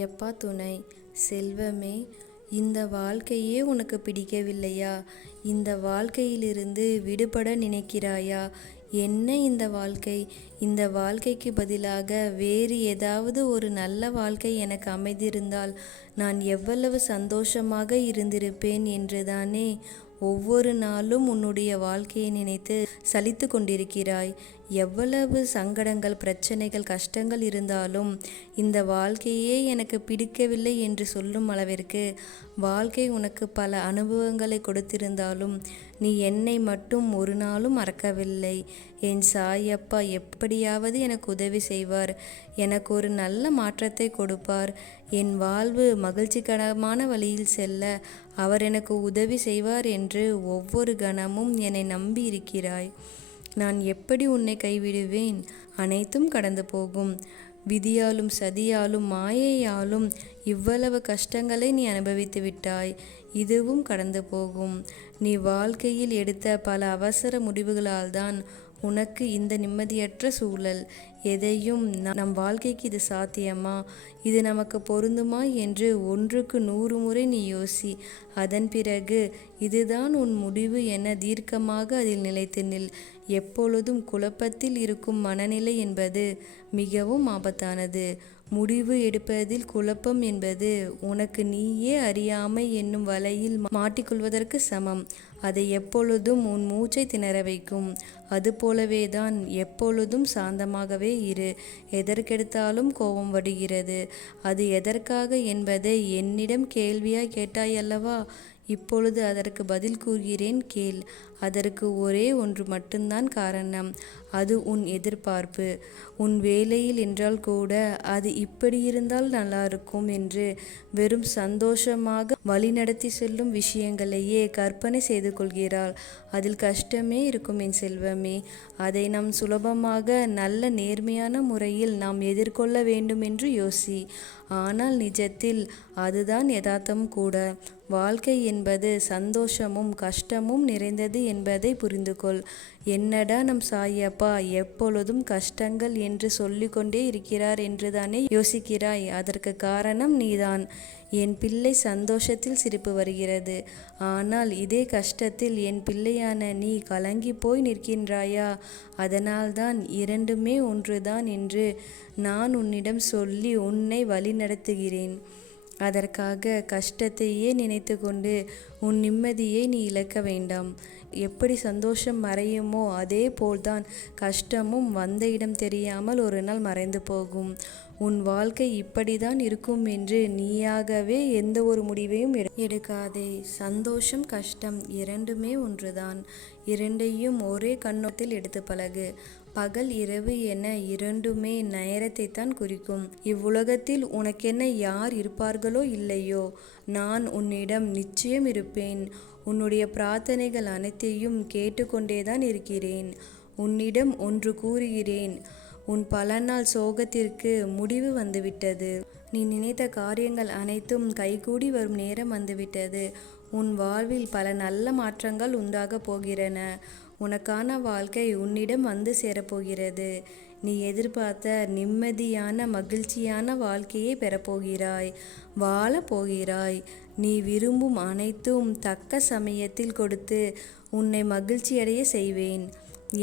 சாயப்பா துணை. செல்வமே, இந்த வாழ்க்கையே உனக்கு பிடிக்கவில்லையா? இந்த வாழ்க்கையிலிருந்து விடுபட நினைக்கிறாயா? என்ன இந்த வாழ்க்கை? இந்த வாழ்க்கைக்கு பதிலாக வேறு ஏதாவது ஒரு நல்ல வாழ்க்கை எனக்கு அமைந்திருந்தால் நான் எவ்வளவு சந்தோஷமாக இருந்திருப்பேன் என்றுதானே ஒவ்வொரு நாளும் உன்னுடைய வாழ்க்கையை நினைத்து சலித்து கொண்டிருக்கிறாய். எவ்வளவு சங்கடங்கள், பிரச்சனைகள், கஷ்டங்கள் இருந்தாலும் இந்த வாழ்க்கையே எனக்கு பிடிக்கவில்லை என்று சொல்லும் அளவிற்கு வாழ்க்கை உனக்கு பல அனுபவங்களை கொடுத்திருந்தாலும் நீ என்னை மட்டும் ஒரு நாளும் மறக்கவில்லை. என் சாயப்பா எப்படியாவது எனக்கு உதவி செய்வார், எனக்கு ஒரு நல்ல மாற்றத்தை கொடுப்பார், என் வாழ்வு மகிழ்ச்சிகரமான வழியில் செல்ல அவர் எனக்கு உதவி செய்வார் என்று ஒவ்வொரு கணமும் என்னை நம்பி இருக்கிறாய். நான் எப்படி உன்னை கைவிடுவேன்? அனைத்தும் கடந்து போகும். விதியாலும் சதியாலும் மாயையாலும் இவ்வளவு கஷ்டங்களை நீ அனுபவித்து விட்டாய். இதுவும் கடந்து போகும். நீ வாழ்க்கையில் எடுத்த பல அவசர முடிவுகளால் தான் உனக்கு இந்த நிம்மதியற்ற சூழல். எதையும் நம் வாழ்க்கைக்கு இது சாத்தியமா, இது நமக்கு பொருந்துமா என்று 1க்கு 100 முறை நீ யோசி. அதன் பிறகு இதுதான் உன் முடிவு என தீர்க்கமாக அதில் நிலைத்து நில். எப்பொழுதும் குழப்பத்தில் இருக்கும் மனநிலை என்பது மிகவும் ஆபத்தானது. முடிவு எடுப்பதில் குழப்பம் என்பது உனக்கு நீயே அறியாமை என்னும் வலையில் மாட்டிக்கொள்வதற்கு சமம். அதை எப்பொழுதும் உன் மூச்சை திணற வைக்கும். அதுபோலவே தான் எப்பொழுதும் சாந்தமாகவே இரு. எதற்கெடுத்தாலும் கோபம் வருகிறது. அது எதற்காக என்பதை என்னிடம் கேள்வியாய் கேட்டாயல்லவா? இப்பொழுது அதற்கு பதில் கூறுகிறேன், கேள். அதற்கு ஒரே ஒன்று மட்டும்தான் காரணம். அது உன் எதிர்பார்ப்பு. உன் வேலையில் என்றால் கூட அது இப்படி இருந்தால் நல்லா இருக்கும் என்று வெறும் சந்தோஷமாக வழிநடத்தி செல்லும் விஷயங்களையே கற்பனை செய்து கொள்கிறாள். அதில் கஷ்டமே இருக்கும் என் செல்வமே. அதை நாம் சுலபமாக நல்ல நேர்மையான முறையில் நாம் எதிர்கொள்ள வேண்டும் என்று யோசி. ஆனால் நிஜத்தில் அதுதான் யதார்த்தம் கூட. வாழ்க்கை என்பது சந்தோஷமும் கஷ்டமும் நிறைந்தது என்பதை புரிந்து கொள். என்னடா நம் சாயப்பா எப்பொழுதும் கஷ்டங்கள் என்று சொல்லிக்கொண்டே இருக்கிறார் என்றுதானே யோசிக்கிறாய்? அதற்கு காரணம் நீதான். என் பிள்ளை சந்தோஷத்தில் சிரிப்பு வருகிறது, ஆனால் இதே கஷ்டத்தில் என் பிள்ளையான நீ கலங்கி போய் நிற்கின்றாயா? அதனால்தான் இரண்டுமே ஒன்றுதான் என்று நான் உன்னிடம் சொல்லி உன்னை வழி நடத்துகிறேன். அதற்காக கஷ்டத்தையே நினைத்து கொண்டு உன் நிம்மதியை நீ இழக்க வேண்டாம். எப்படி சந்தோஷம் மறையுமோ அதே போல்தான் கஷ்டமும் வந்த இடம் தெரியாமல் ஒரு நாள் மறைந்து போகும். உன் வாழ்க்கை இப்படிதான் இருக்கும் என்று நீயாகவே எந்த ஒரு முடிவையும் எடுக்காதே. சந்தோஷம், கஷ்டம் இரண்டுமே ஒன்றுதான். இரண்டையும் ஒரே கண்ணோட்டத்தில் எடுத்து பழகு. பகல் இரவு என இரண்டுமே நேரத்தை தான் குறிக்கும். இவ்வுலகத்தில் உனக்கென்ன யார் இருப்பார்களோ இல்லையோ, நான் உன்னிடம் நிச்சயம் இருப்பேன். உன்னுடைய பிரார்த்தனைகள் அனைத்தையும் கேட்டுக்கொண்டேதான் இருக்கிறேன். உன்னிடம் ஒன்று கூறுகிறேன். உன் பல நாள் சோகத்திற்கு முடிவு வந்துவிட்டது. நீ நினைத்த காரியங்கள் அனைத்தும் கைகூடி வரும் நேரம் வந்துவிட்டது. உன் வாழ்வில் பல நல்ல மாற்றங்கள் உண்டாக போகிறன. உனக்கான வாழ்க்கை உன்னிடம் வந்து சேரப்போகிறது. நீ எதிர்பார்த்த நிம்மதியான மகிழ்ச்சியான வாழ்க்கையை பெறப்போகிறாய், வாழப் போகிறாய். நீ விரும்பும் அனைத்தும் தக்க சமயத்தில் கொடுத்து உன்னை மகிழ்ச்சியடைய செய்வேன்.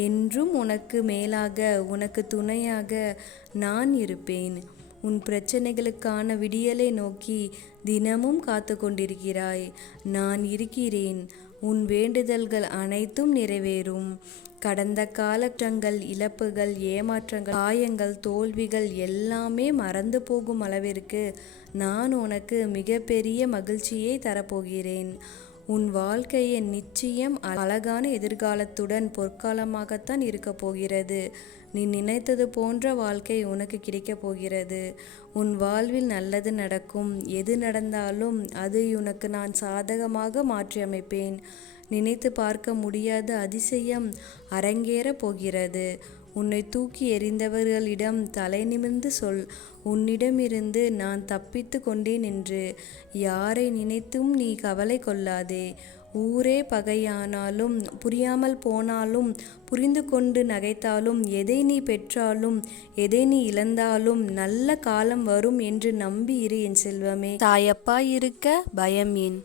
என்றும் உனக்கு மேலாக, உனக்கு துணையாக நான் இருப்பேன். உன் பிரச்சனைகளுக்கான விடியலை நோக்கி தினமும் காத்து கொண்டிருக்கிறாய். நான் இருக்கிறேன். உன் வேண்டுதல்கள் அனைத்தும் நிறைவேறும். கடந்த காலங்கள், இழப்புகள், ஏமாற்றங்கள், காயங்கள், தோல்விகள் எல்லாமே மறந்து போகும் அளவிற்கு நான் உனக்கு மிகப்பெரிய மகிழ்ச்சியை தரப்போகிறேன். உன் வாழ்க்கையை நிச்சயம் அழகான எதிர்காலத்துடன் பொற்காலமாகத்தான் இருக்க போகிறது. நீ நினைத்தது போன்ற வாழ்க்கை உனக்கு கிடைக்கப் போகிறது. உன் வாழ்வில் நல்லது நடக்கும். எது நடந்தாலும் அதை உனக்கு நான் சாதகமாக மாற்றி அமைப்பேன். நினைத்து பார்க்க முடியாத அதிசயம் அரங்கேற போகிறது. உன்னை தூக்கி எறிந்தவர்களிடம் தலை நிமிர்ந்து சொல், உன்னிடமிருந்து நான் தப்பித்து கொண்டேன் என்று. யாரை நினைத்தும் நீ கவலை கொள்ளாதே. ஊரே பகையானாலும், புரியாமல் போனாலும், புரிந்து கொண்டு நகைத்தாலும், எதை நீ பெற்றாலும் எதை நீ இழந்தாலும் நல்ல காலம் வரும் என்று நம்பி இரு என் செல்வமே. தாயப்பா இருக்க பயம் ஏன்?